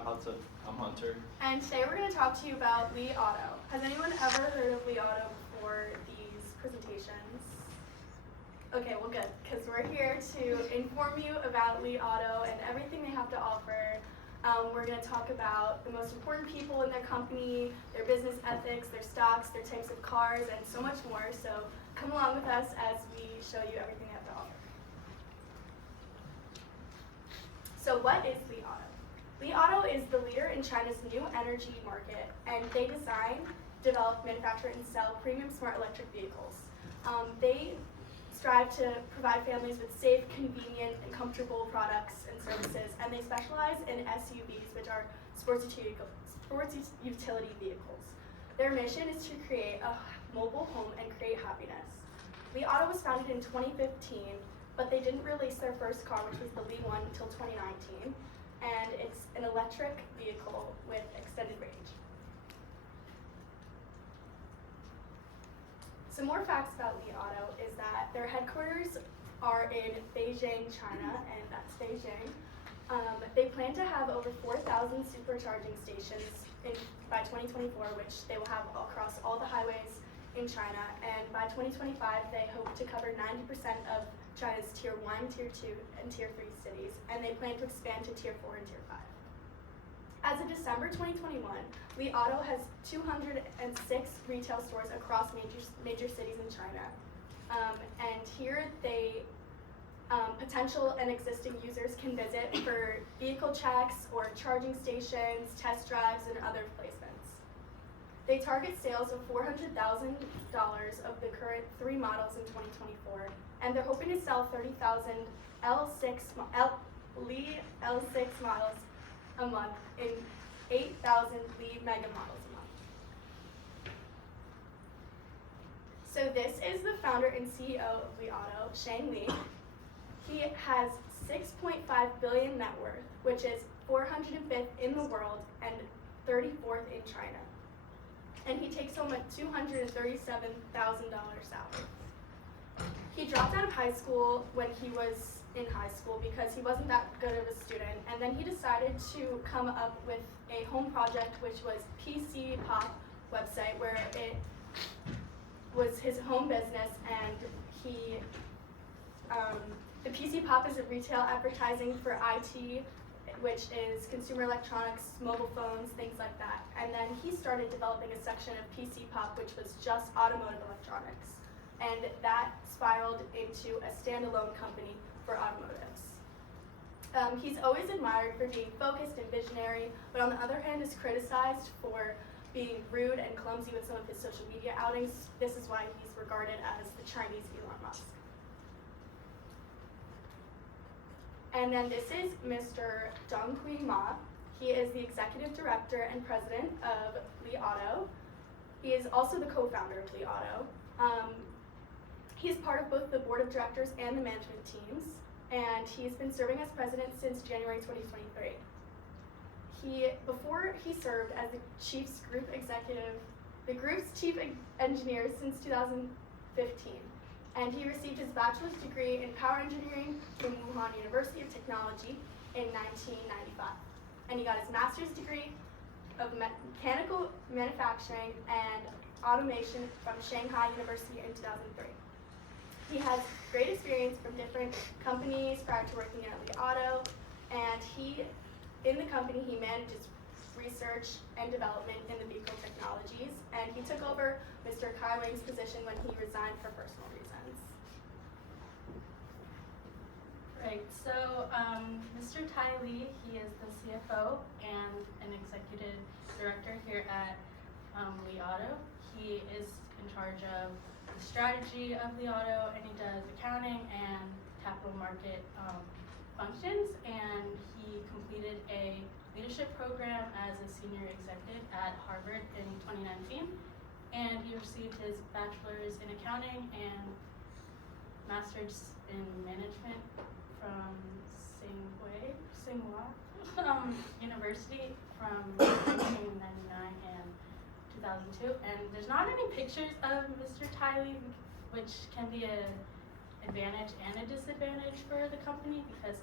I'm Hudson. I'm Hunter. And today we're going to talk to you about Li Auto. Has anyone ever heard of Li Auto before these presentations? Okay, well good, because we're here to inform you about Li Auto and everything they have to offer. We're going to talk about the most important people in their company, their business ethics, their stocks, their types of cars, and so much more. So come along with us as we show you everything they have to offer. So what is Li Auto? Li Auto is the leader in China's new energy market, and they design, develop, manufacture, and sell premium smart electric vehicles. They strive to provide families with safe, convenient, and comfortable products and services, and they specialize in SUVs, which are sports utility vehicles. Their mission is to create a mobile home and create happiness. Li Auto was founded in 2015, but they didn't release their first car, which was the Li One, until 2019, and it's an electric vehicle with extended range. Some more facts about Li Auto is that their headquarters are in Beijing, China, and that's Beijing. They plan to have over 4,000 supercharging stations by 2024, which they will have across all the highways in China. And by 2025, they hope to cover 90% of China's Tier 1, Tier 2, and Tier 3 cities, and they plan to expand to Tier 4 and Tier 5. As of December 2021, Li Auto has 206 retail stores across major cities in China. And here potential and existing users can visit for vehicle checks or charging stations, test drives, and other placements. They target sales of $400,000 of the current 3 models in 2024, and they're hoping to sell 30,000 Li L6 models a month in 8,000 Li Mega models a month. So this is the founder and CEO of Li Auto, Shang Li. He has 6.5 billion net worth, which is 405th in the world and 34th in China. And he takes home a $237,000 salary. He dropped out of high school when he was in high school because he wasn't that good of a student, and then he decided to come up with a home project, which was PC Pop website, where it was his home business, and the PC Pop is a retail advertising for IT, which is consumer electronics, mobile phones, things like that. And then he started developing a section of PC Pop, which was just automotive electronics. And that spiraled into a standalone company for automotives. He's always admired for being focused and visionary, but on the other hand is criticized for being rude and clumsy with some of his social media outings. This is why he's regarded as the Chinese Elon Musk. And then this is Mr. Donghui Ma. He is the executive director and president of Li Auto. He is also the co-founder of Li Auto. He's part of both the board of directors and the management teams, and he's been serving as president since January 2023. Before he served as the group's chief engineer since 2015, and he received his bachelor's degree in power engineering from Wuhan University of Technology in 1995, and he got his master's degree of mechanical manufacturing and automation from Shanghai University in 2003. He has great experience from different companies prior to working at Li Auto, and in the company he manages research and development in the vehicle technologies, and he took over Mr. Kai Wang's position when he resigned for personal reasons. Right, so Mr. Tai Li, he is the CFO and an executive director here at Li Auto. He is in charge of the strategy of Li Auto, and he does accounting and capital market functions, and he completed a leadership program as a senior executive at Harvard in 2019, and he received his bachelor's in accounting and master's in management from Tsinghua University from 1999 and 2002. And there's not any pictures of Mr. Tai Li, which can be an advantage and a disadvantage for the company, because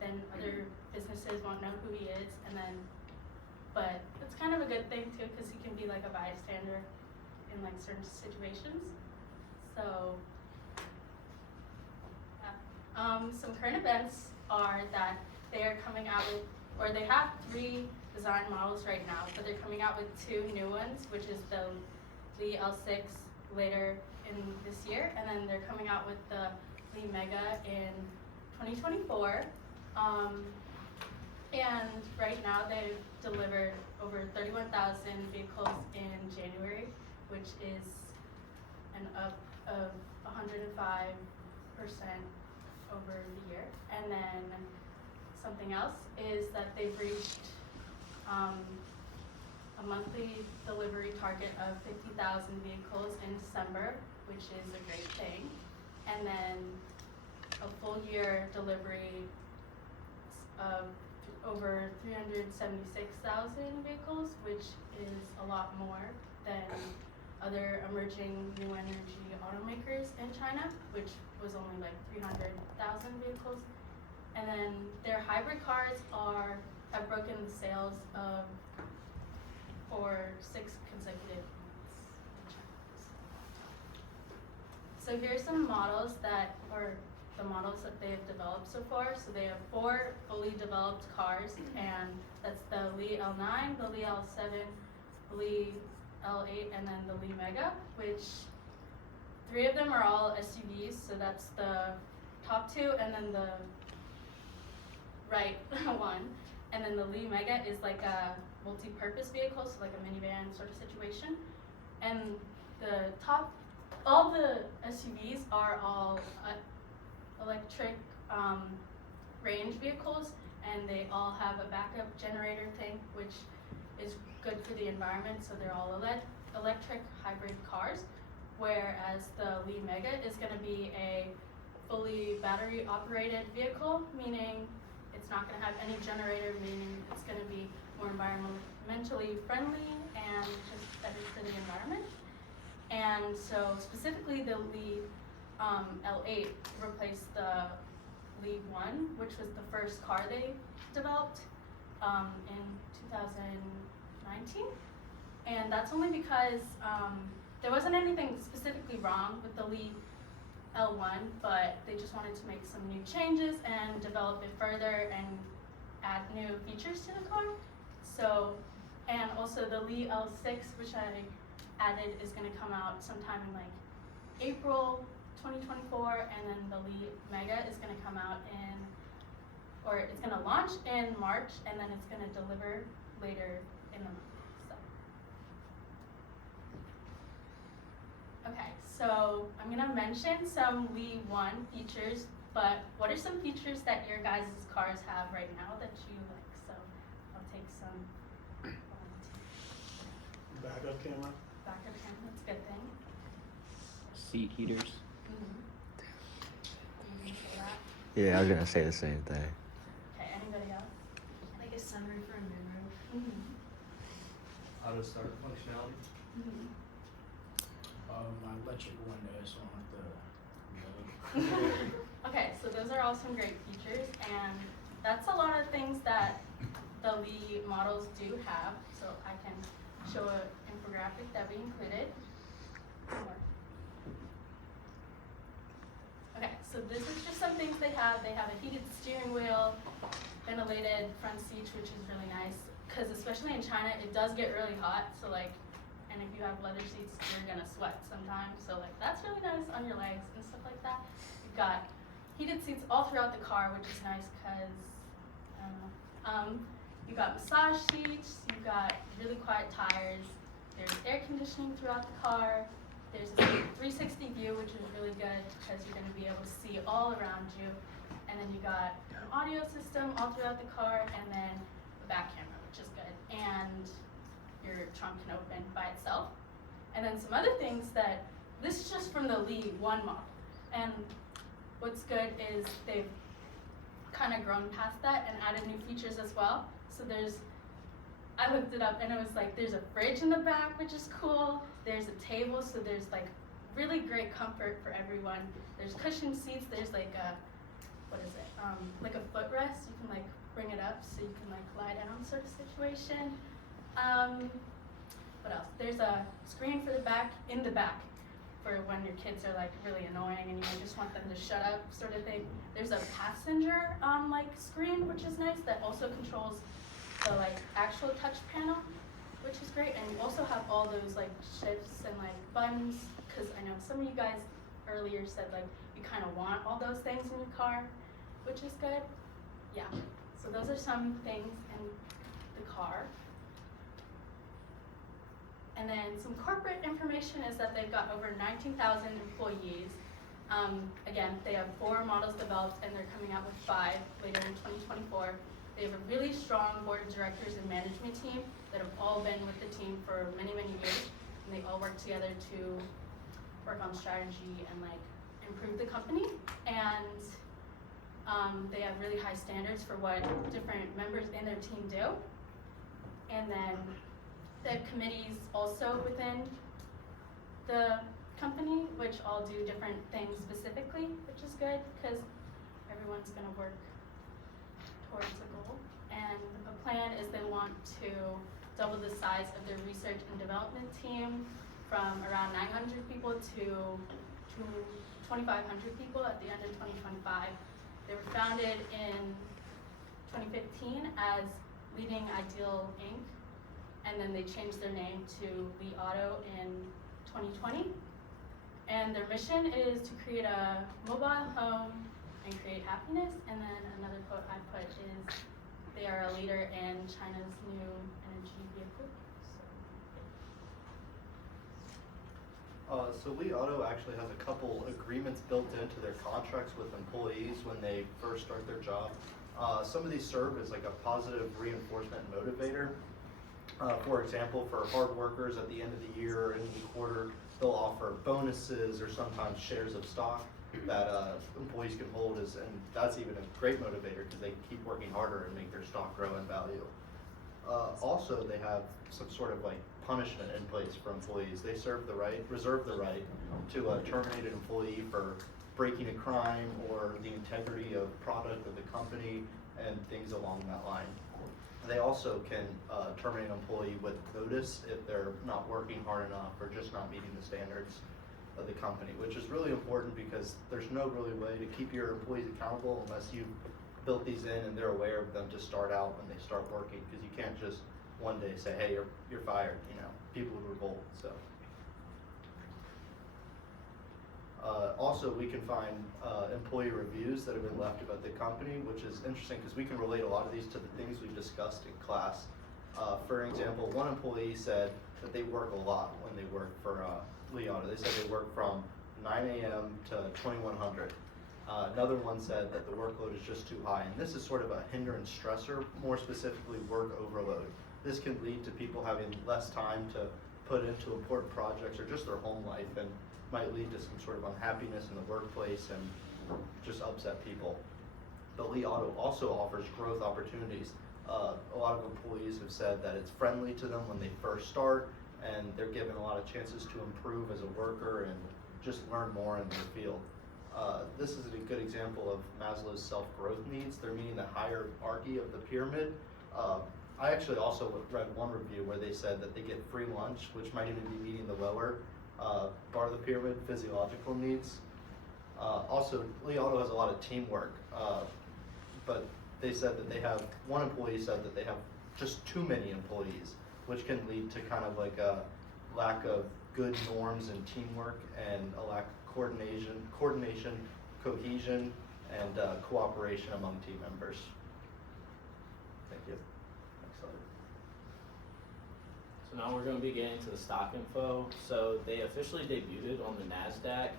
then other businesses won't know who he is, and then but it's kind of a good thing too because he can be like a bystander in like certain situations. So some current events are that they are coming out with, or they have 3 design models right now, but they're coming out with 2 new ones, which is the Lee L6 later in this year, and then they're coming out with the Lee Mega in 2024. And right now they've delivered over 31,000 vehicles in January, which is an up of 105% over the year. And then something else is that they've reached a monthly delivery target of 50,000 vehicles in December, which is a great thing. And then a full year delivery of over 376,000 vehicles, which is a lot more than other emerging new energy automakers in China, which was only like 300,000 vehicles. And then their hybrid cars have broken the sales of for 6 consecutive months in China. So here's some models the models that they've developed so far. So they have 4 fully developed cars, and that's the Lee L9, the Lee L7, the Lee L8, and then the Lee Mega, which 3 of them are all SUVs. So that's the top 2, and then the right one. And then the Lee Mega is like a multi-purpose vehicle, so like a minivan sort of situation. And all the SUVs are all electric range vehicles, and they all have a backup generator thing, which is good for the environment. So they're all electric hybrid cars, whereas the Lee Mega is going to be a fully battery operated vehicle, meaning it's not going to have any generator, meaning it's going to be more environmentally friendly and just better for the environment. And so specifically the Lee L8 replaced the Lee 1, which was the first car they developed in 2019. And that's only because there wasn't anything specifically wrong with the Lee L1, but they just wanted to make some new changes and develop it further and add new features to the car. So, and also the Lee L6, which I added, is going to come out sometime in like April 2024, and then the Lee Mega is going to come out it's going to launch in March, and then it's going to deliver later in the month. Okay, so I'm going to mention some Lee 1 features, but what are some features that your guys' cars have right now that you like? So I'll take some. Backup camera. Backup camera, that's a good thing. Seat heaters. You say that? Yeah, I was gonna say the same thing. Okay, anybody else? Like a sunroof or a moonroof. Auto start functionality. My electric windows on the Okay, so those are all some great features, and that's a lot of things that the Lee models do have. So I can show an infographic that we included. Okay, so this is just some things they have. They have a heated steering wheel, ventilated front seats, which is really nice, because especially in China, it does get really hot. So like, and if you have leather seats, you're gonna sweat sometimes. So like, that's really nice on your legs and stuff like that. You've got heated seats all throughout the car, which is nice because, I don't know. You got massage seats, you've got really quiet tires, there's air conditioning throughout the car, there's a 360 view, which is really good because you're gonna be able to see all around you. And then you got an audio system all throughout the car, and then a back camera, which is good. And your trunk can open by itself. And then some other things this is just from the Lee 1 model. And what's good is they've kind of grown past that and added new features as well. So I looked it up and it was like, there's a fridge in the back, which is cool. There's a table, so there's like really great comfort for everyone. There's cushioned seats, there's like like a footrest. You can like bring it up so you can like lie down sort of situation. What else? There's a screen for in the back, for when your kids are like really annoying and you just want them to shut up, sort of thing. There's a passenger screen, which is nice, that also controls the actual touch panel, which is great. And you also have all those shifts and buttons, because I know some of you guys earlier said you kind of want all those things in your car, which is good. Yeah. So those are some things in the car. And then some corporate information is that they've got over 19,000 employees. Again, they have 4 models developed and they're coming out with 5 later in 2024. They have a really strong board of directors and management team that have all been with the team for many, many years. And they all work together to work on strategy and improve the company. And they have really high standards for what different members in their team do. And then they have committees also within the company, which all do different things specifically, which is good because everyone's going to work towards a goal. And the plan is they want to double the size of their research and development team from around 900 people to 2,500 people at the end of 2025. They were founded in 2015 as Leading Ideal Inc., and then they changed their name to Li Auto in 2020. And their mission is to create a mobile home and create happiness. And then another quote I put is, they are a leader in China's new energy vehicle. So Li Auto actually has a couple agreements built into their contracts with employees when they first start their job. Some of these serve as a positive reinforcement motivator. For example, for hard workers at the end of the year or end of the quarter, they'll offer bonuses or sometimes shares of stock that employees can hold, and that's even a great motivator because they keep working harder and make their stock grow in value. Also, they have some sort of punishment in place for employees. They reserve the right to terminate an employee for breaking a crime or the integrity of product of the company and things along that line. They also can terminate an employee with notice if they're not working hard enough or just not meeting the standards of the company, which is really important because there's no really way to keep your employees accountable unless you built these in and they're aware of them to start out when they start working, because you can't just one day say, hey, you're fired. People would revolt. So also we can find employee reviews that have been left about the company, which is interesting because we can relate a lot of these to the things we've discussed in class. For example, one employee said that they work a lot when they work for Li Auto. They said they work from 9 a.m. to 2100. Another one said that the workload is just too high, and this is sort of a hindrance stressor, more specifically work overload. This can lead to people having less time to put into important projects or just their home life, and might lead to some sort of unhappiness in the workplace and just upset people. But Li Auto also offers growth opportunities. A lot of employees have said that it's friendly to them when they first start, and they're given a lot of chances to improve as a worker and just learn more in their field. This is a good example of Maslow's self-growth needs. They're meeting the hierarchy of the pyramid. I actually also read one review where they said that they get free lunch, which might even be meeting the lower part of the pyramid, physiological needs. Also, Li Auto has a lot of teamwork, but they said that one employee said that they have just too many employees, which can lead to kind of a lack of good norms and teamwork and a lack of coordination, cohesion, and cooperation among team members. Thank you. Next slide. So now we're going to be getting to the stock info. So they officially debuted on the NASDAQ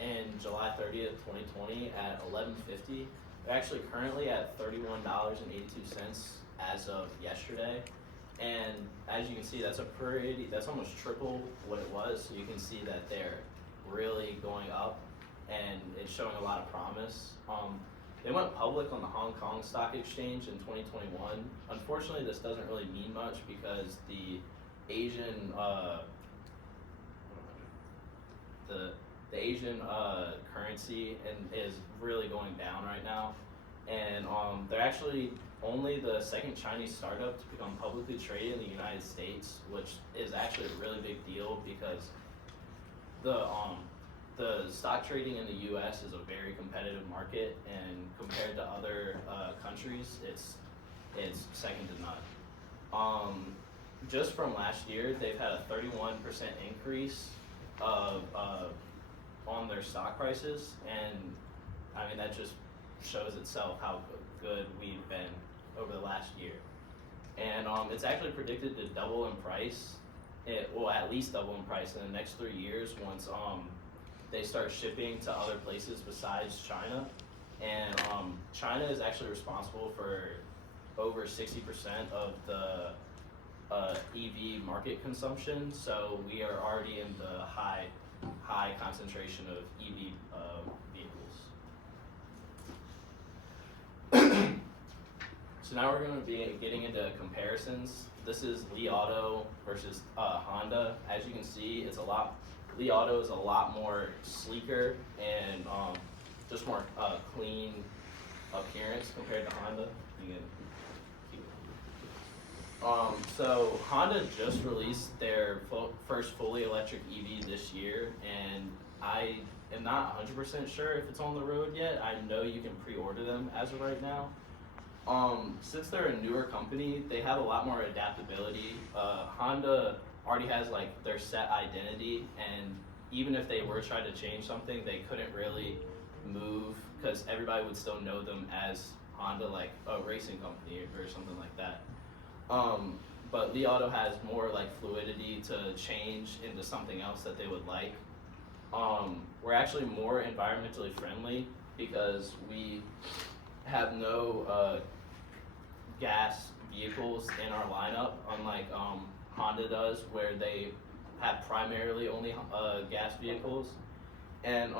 in July 30th, 2020 at $11.50. They're actually currently at $31.82 as of yesterday. And as you can see, that's almost triple what it was. So you can see that they're really going up and it's showing a lot of promise. They went public on the Hong Kong Stock Exchange in 2021. Unfortunately, this doesn't really mean much because the Asian the Asian currency is really going down right now, and they're actually only the second Chinese startup to become publicly traded in the United States, which is actually a really big deal because the stock trading in the U.S. is a very competitive market, and compared to other countries, it's second to none. Just from last year, they've had a 31% increase of on their stock prices, and I mean that just shows itself how good we've been over the last year. And it's actually predicted to double in price. It will at least double in price in the next 3 years once they start shipping to other places besides China. And China is actually responsible for over 60% of the EV market consumption. So we are already in the high concentration of EV vehicles. So now we're going to be getting into comparisons. This is Li Auto versus Honda. As you can see, Li Auto is a lot more sleeker and just more clean appearance compared to Honda. You can keep it. So Honda just released their first fully electric EV this year, and I am not 100% sure if it's on the road yet. I know you can pre-order them as of right now. Since they're a newer company, they have a lot more adaptability. Honda already has like their set identity, and even if they were trying to change something, they couldn't really move because everybody would still know them as Honda, like a racing company or something like that. But Li Auto has more like fluidity to change into something else that they would like. We're actually more environmentally friendly because we have no gas vehicles in our lineup, unlike Honda does, where they have primarily only gas vehicles. And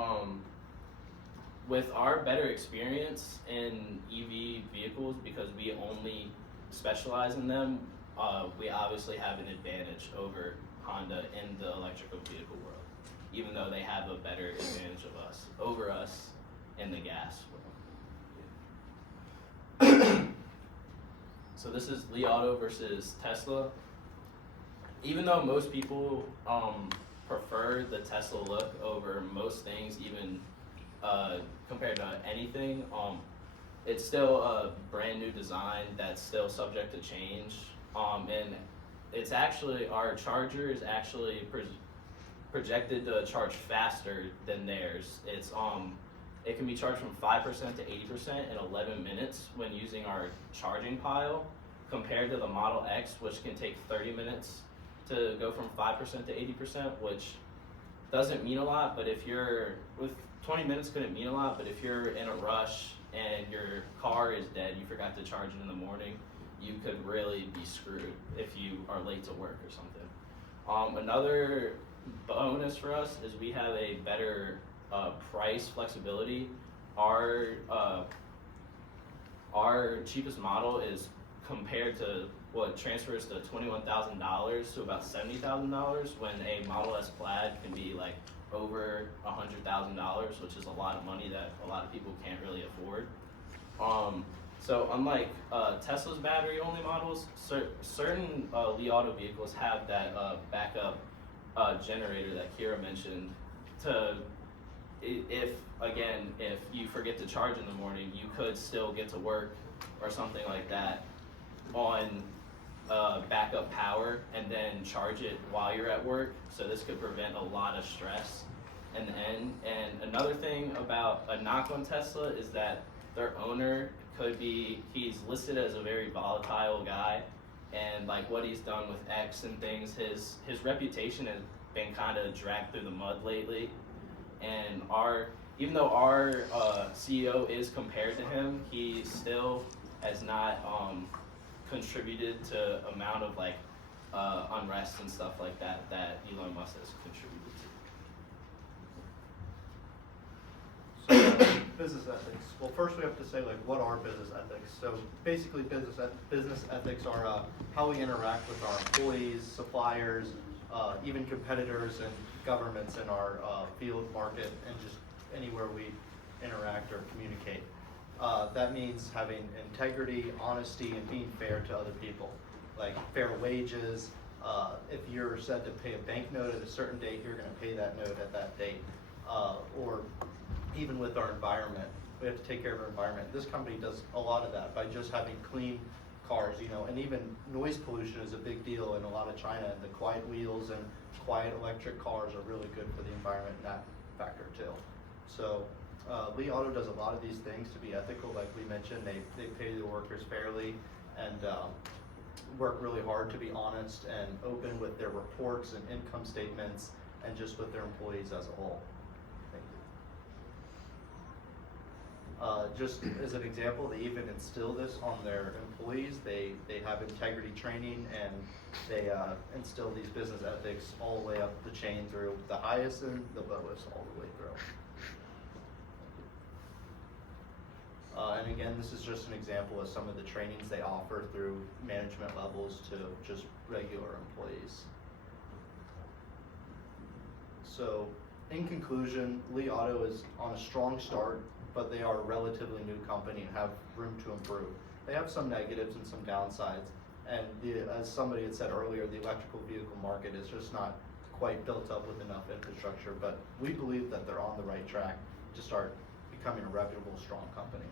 with our better experience in EV vehicles, because we only specialize in them, we obviously have an advantage over Honda in the electrical vehicle world, even though they have a better advantage over us in the gas world. So this is Li Auto versus Tesla. Even though most people prefer the Tesla look over most things, even compared to anything, it's still a brand new design that's still subject to change. And it's actually, our charger is actually projected to charge faster than theirs. It can be charged from 5% to 80% in 11 minutes when using our charging pile, compared to the Model X, which can take 30 minutes to go from 5% to 80%, which doesn't mean a lot, but if you're, with 20 minutes couldn't mean a lot, but if you're in a rush and your car is dead, you forgot to charge it in the morning, you could really be screwed if you are late to work or something. Another bonus for us is we have a better price flexibility. Our cheapest model is compared to what transfers to $21,000 to about $70,000, when a Model S Plaid can be like over $100,000, which is a lot of money that a lot of people can't really afford. So unlike Tesla's battery-only models, certain Li Auto vehicles have that backup generator that Kira mentioned. If you forget to charge in the morning, you could still get to work or something like that on backup power and then charge it while you're at work. So this could prevent a lot of stress in the end. And another thing about a knock on Tesla is that their owner he's listed as a very volatile guy, and like what he's done with X and things, his reputation has been kind of dragged through the mud lately. And even though our CEO is compared to him, he still has not contributed to amount of like unrest and stuff like that Elon Musk has contributed to. So business ethics. Well, first we have to say like what are business ethics? So basically business ethics are how we interact with our employees, suppliers, even competitors and governments in our field market and just anywhere we interact or communicate. That means having integrity, honesty, and being fair to other people, like fair wages. If you're said to pay a bank note at a certain date, you're going to pay that note at that date. Or even with our environment, we have to take care of our environment. This company does a lot of that by just having clean cars, and even noise pollution is a big deal in a lot of China. And the quiet wheels and quiet electric cars are really good for the environment in that factor too. So Li Auto does a lot of these things to be ethical, like we mentioned. They pay their workers fairly and work really hard to be honest and open with their reports and income statements and just with their employees as a whole. Thank you. Just as an example, they even instill this on their employees. They have integrity training and they instill these business ethics all the way up the chain through the highest and the lowest all the way through. And again, this is just an example of some of the trainings they offer through management levels to just regular employees. So, in conclusion, Li Auto is on a strong start, but they are a relatively new company and have room to improve. They have some negatives and some downsides, and as somebody had said earlier, the electrical vehicle market is just not quite built up with enough infrastructure, but we believe that they're on the right track to start becoming a reputable, strong company.